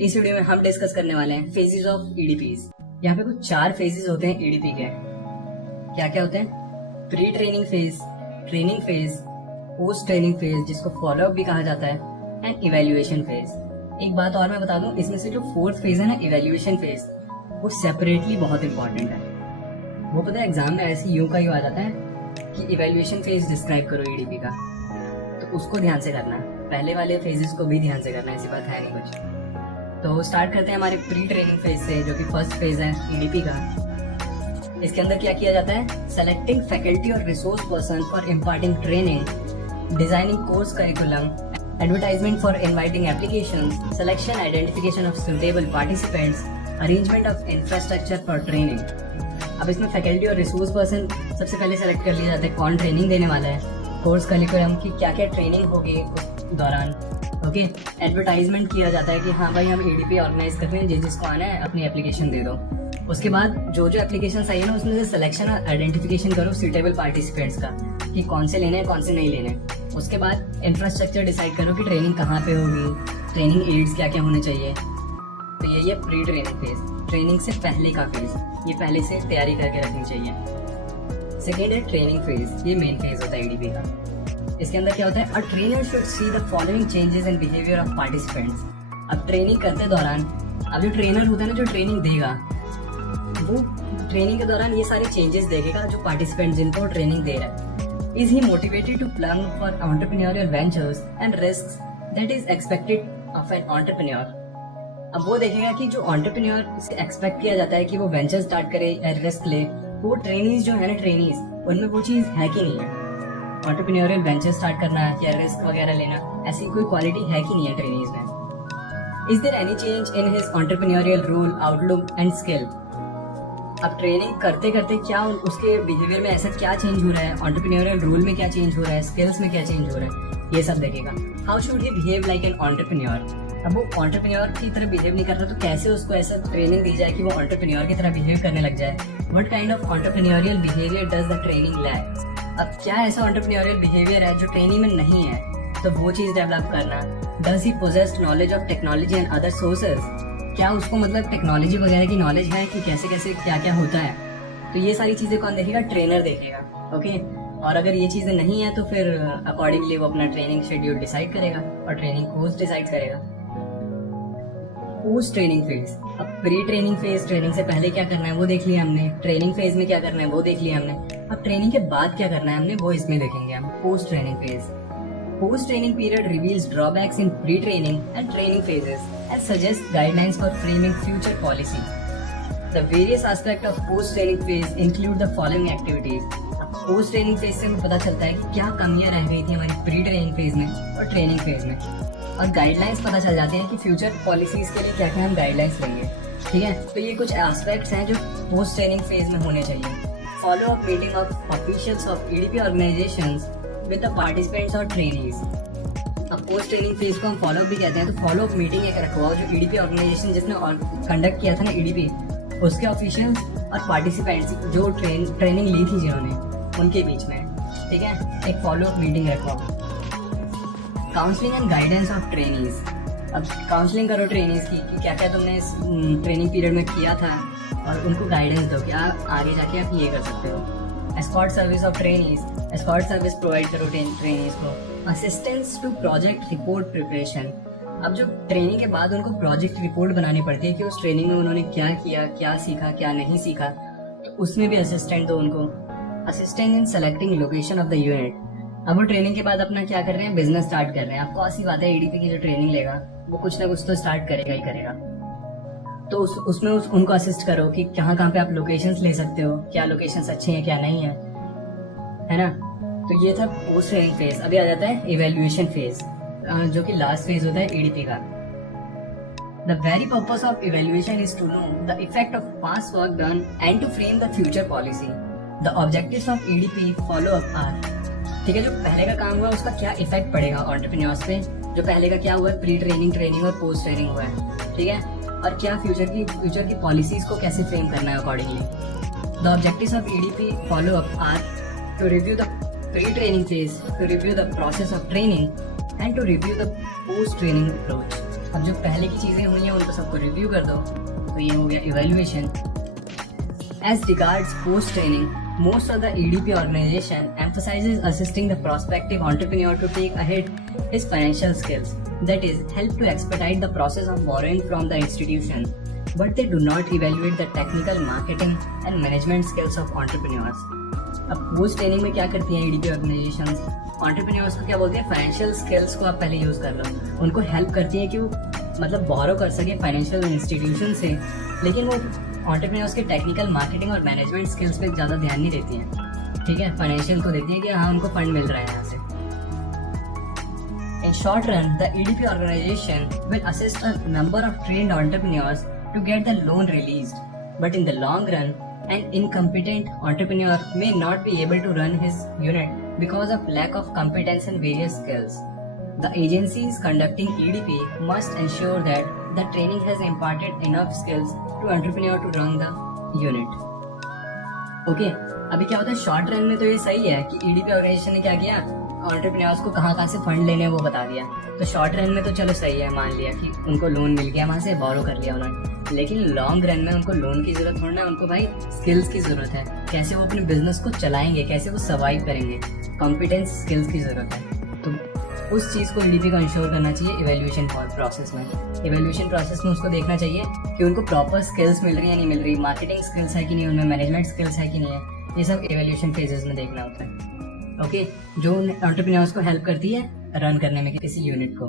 इस वीडियो में हम डिस्कस करने वाले हैं फेजेस ऑफ ईडीपीज। यहाँ पे कुछ 4 फेजेस होते हैं ईडीपी के। क्या क्या होते हैं? Pre training phase, training phase, post training phase जिसको फॉलो अप भी कहा जाता है, एंड इवेल्युएशन फेज। एक बात और मैं बता दूं, इसमें से जो 4th फेज है ना, इवेल्युएशन फेज, वो सेपरेटली बहुत इंपॉर्टेंट है। वो पता है एग्जाम में ऐसे यूं का यूं आ जाता है कि इवेल्युएशन फेज डिस्क्राइब करो ईडीपी का, तो उसको ध्यान से करना है। पहले वाले फेजेस को भी ध्यान से करना है, ऐसी बात है नहीं कुछ। तो स्टार्ट करते हैं हमारे प्री ट्रेनिंग फेज से, जो कि फर्स्ट फेज है ईडीपी का। इसके अंदर क्या किया जाता है? सेलेक्टिंग फैकल्टी और resource person for imparting training, designing course curriculum, advertisement for inviting applications, selection identification of suitable participants, arrangement of infrastructure for training. अब इसमें फैकल्टी और रिसोर्स पर्सन सबसे पहले सेलेक्ट कर लिया जाता है, कौन ट्रेनिंग देने वाला है, कोर्स करिकुलम की क्या क्या ट्रेनिंग होगी उस दौरान। ओके, एडवर्टाइजमेंट किया जाता है कि हाँ भाई हम ईडीपी ऑर्गेनाइज करते हैं, जिसको आना है अपनी एप्लीकेशन दे दो। उसके बाद जो एप्लीकेशन आई है ना, उसमें से सिलेक्शन और आइडेंटिफिकेशन करो सूटेबल पार्टिसिपेंट्स का, कि कौन से लेने हैं कौन से नहीं लेने। उसके बाद इंफ्रास्ट्रक्चर डिसाइड करो कि ट्रेनिंग कहाँ पे होगी, ट्रेनिंग एड्स क्या क्या होने चाहिए। तो यही है प्री ट्रेनिंग फेज, ट्रेनिंग से पहले का फेज, ये पहले से तैयारी करके रखनी चाहिए। सेकेंड है ट्रेनिंग फेज, ये मेन फेज होता है ईडीपी का। इसके अंदर क्या होता है? A trainer should see the following changes in behaviour of participants. अब ट्रेनिंग करते दौरान, अब जो ट्रेनर होता है ना, जो ट्रेनिंग देगा, वो ट्रेनिंग के दौरान ये सारे चेंजेस देखेगा जो पार्टिसिपेंट जिनको ट्रेनिंग दे रहा है। Is he motivated to plan for entrepreneurial ventures and risks that is expected of an entrepreneur. अब वो देखेगा कि जो एंटरप्रेन्योर से एक्सपेक्ट किया जाता है कि वो वेंचर स्टार्ट करे या रिस्क ले, वो ट्रेनीज जो है ना, ट्रेनीज उनमें वो चीज है कि नहीं है। एंटरप्रेन्योरियल वेंचर स्टार्ट करना या रिस्क वगैरह लेना, ऐसी कोई क्वालिटी है कि नहीं है ट्रेनीज में। Is there any change in his entrepreneurial role, outlook and skill. अब ट्रेनिंग करते करते क्या उसके बिहेवियर में ऐसा क्या चेंज हो रहा है, एंटरप्रेन्योरियल रोल में क्या चेंज हो रहा है, स्किल्स में क्या चेंज हो रहा है, ये सब देखेगा। How should he behave like an entrepreneur. अब वो एंटरप्रेन्योर की तरह बिहेव नहीं कर रहा, तो कैसे उसको ऐसा ट्रेनिंग दी जाए कि वो एंटरप्रेन्योर की तरह बिहेव करने लग जाए। What kind of entrepreneurial behaviour does the training lack. अब क्या ऐसा एंटरप्रेन्योरियल बिहेवियर है जो ट्रेनिंग में नहीं है, तो वो चीज डेवलप करना। Does he possessed knowledge of technology and other sources. क्या उसको मतलब टेक्नोलॉजी वगैरह की नॉलेज है कि कैसे कैसे क्या क्या होता है। तो ये सारी चीजें कौन देखेगा? ट्रेनर देखेगा। ओके, और अगर ये चीजें नहीं है तो फिर अकॉर्डिंगली वो अपना ट्रेनिंग शेड्यूल डिसाइड करेगा और ट्रेनिंग कोर्स डिसाइड करेगा। Post training phase. अब प्री ट्रेनिंग फेज, ट्रेनिंग से पहले क्या करना है वो देख लिया हमने, ट्रेनिंग फेज में क्या करना है वो देख लिया हमने। अब ट्रेनिंग के बाद क्या करना है हमने, वो इसमें देखेंगे हम। Post training phase. Post training period reveals drawbacks in pre training and training phases and suggest guidelines for framing future policy. The various aspect of post training phase include the following activities. Post training phase से हमें पता चलता है कि क्या कमियां रह गई थी हमारी प्री ट्रेनिंग फेज में और ट्रेनिंग फेज में, और गाइडलाइंस पता चल जाते हैं कि फ्यूचर पॉलिसीज के लिए क्या क्या हम गाइडलाइंस लेंगे। ठीक है, तो ये कुछ एस्पेक्ट्स हैं जो पोस्ट ट्रेनिंग फेज में होने चाहिए। Follow up meeting of officials of EDP organisations with the participants और ट्रेनीज। अब पोस्ट ट्रेनिंग फेज को हम फॉलो अप भी कहते हैं, तो फॉलो अप मीटिंग एक रखवाओ जो ईडीपी ऑर्गेनाइजेशन जिसने कंडक्ट किया था ना ईडीपी, उसके ऑफिशियल्स और पार्टिसिपेंट्स जो ट्रेनिंग ली थी जिन्होंने, उनके बीच में। ठीक है, एक फॉलो अप मीटिंग रखवाओ। Counselling and guidance of trainees. अब काउंसलिंग करो ट्रेनीज की कि क्या क्या तुमने इस ट्रेनिंग पीरियड में किया था, और उनको गाइडेंस दो कि आप आगे जाके आप ये कर सकते हो। Escort service of trainees. Escort service provide करो ट्रेनीज को। Assistance to project report preparation. अब जो ट्रेनिंग के बाद उनको प्रोजेक्ट रिपोर्ट बनानी पड़ती है कि उस ट्रेनिंग में उन्होंने क्या किया, क्या सीखा, क्या नहीं सीखा, तो उसमें भी असिस्टेंट दो उनको। Assistant in selecting location of the unit. अब वो ट्रेनिंग के बाद अपना क्या कर रहे हैं, बिजनेस स्टार्ट कर रहे हैं। आपको ऐसी बात है, ईडीपी की जो ट्रेनिंग लेगा वो कुछ ना कुछ तो स्टार्ट करेगा ही करेगा, तो उसमें उनको असिस्ट करो कि कहाँ कहाँ पे आप लोकेशंस ले सकते हो, क्या लोकेशंस अच्छी हैं क्या नहीं है ना। तो ये था पोस्ट ट्रेनिंग फेज। अभी आ जाता है इवेल्युएशन फेज, जो कि लास्ट फेज होता है ईडीपी का। The very purpose of evaluation is to know the effect of past work done and to frame the future policy. The objectives of EDP follow up are. ठीक है, जो पहले का काम हुआ उसका क्या इफेक्ट पड़ेगा एंटरप्रेन्योर्स पे, जो पहले का क्या हुआ है, प्री ट्रेनिंग, ट्रेनिंग और पोस्ट ट्रेनिंग हुआ है। ठीक है, और क्या फ्यूचर की पॉलिसीज को कैसे फ्रेम करना है accordingly. The objectives of EDP follow up are to review the pre training phase, to review the process of training and to review the post training approach. अब जो पहले की चीजें हुई हैं उनको सबको रिव्यू कर दो। तो ये हो गया evaluation. As regards post-training, most of the EDP organization emphasizes assisting the prospective entrepreneur to take ahead his financial skills. That is, help to expedite the process of borrowing from the institution. But they do not evaluate the technical, marketing and management skills of entrepreneurs. अब post training में क्या करती हैं EDP organisations? Entrepreneurs को क्या बोलते हैं, financial skills को आप पहले यूज कर लो। उनको हेल्प करती है कि वो मतलब बोरो कर सके फाइनेंशियल इंस्टीट्यूशन से, लेकिन वो एंटरप्रेन्योर्स के टेक्निकल, मार्केटिंग और मैनेजमेंट स्किल्स पे ज़्यादा ध्यान नहीं देती हैं। ठीक है, फाइनेंशियल को देखती है कि हाँ उनको फंड मिल रहा है यहाँ से। In short run, the EDP organization will assist a number of trained entrepreneurs to get the loan released. But in the long run, an incompetent entrepreneur may not be able to run his unit because of lack of competence and various skills. The agencies conducting EDP must ensure that the training has imparted enough skills to entrepreneur to run the unit. Okay, अभी क्या होता है short run में तो ये सही है कि EDP ऑर्गेनाइजेशन ने क्या किया, एंटरप्रेन्योर्स को कहाँ से फंड लेने वो बता दिया। तो शॉर्ट रन में तो चलो सही है, मान लिया कि उनको लोन मिल गया, वहाँ से बोरो कर लिया उन्होंने। लेकिन लॉन्ग रन में उनको लोन की जरूरत थोड़ी ना, उनको भाई स्किल्स की जरूरत है। कैसे वो अपने बिजनेस को चलाएंगे, कैसे वो सर्वाइव करेंगे, कॉम्पिटेंस स्किल्स की जरूरत है। तो उस चीज़ को EDP को इंश्योर करना चाहिए इवेल्युएशन प्रोसेस में। इवेल्युएशन प्रोसेस में उसको देखना चाहिए कि उनको प्रॉपर स्किल्स मिल रही है नहीं मिल रही, मार्केटिंग स्किल्स है कि नहीं, उनमें मैनेजमेंट स्किल्स है कि नहीं है, ये सब इवेल्युएशन फेजेस में देखना होता है। ओके, जो एंटरप्रेन्योर्स को हेल्प करती है रन करने में किसी यूनिट को।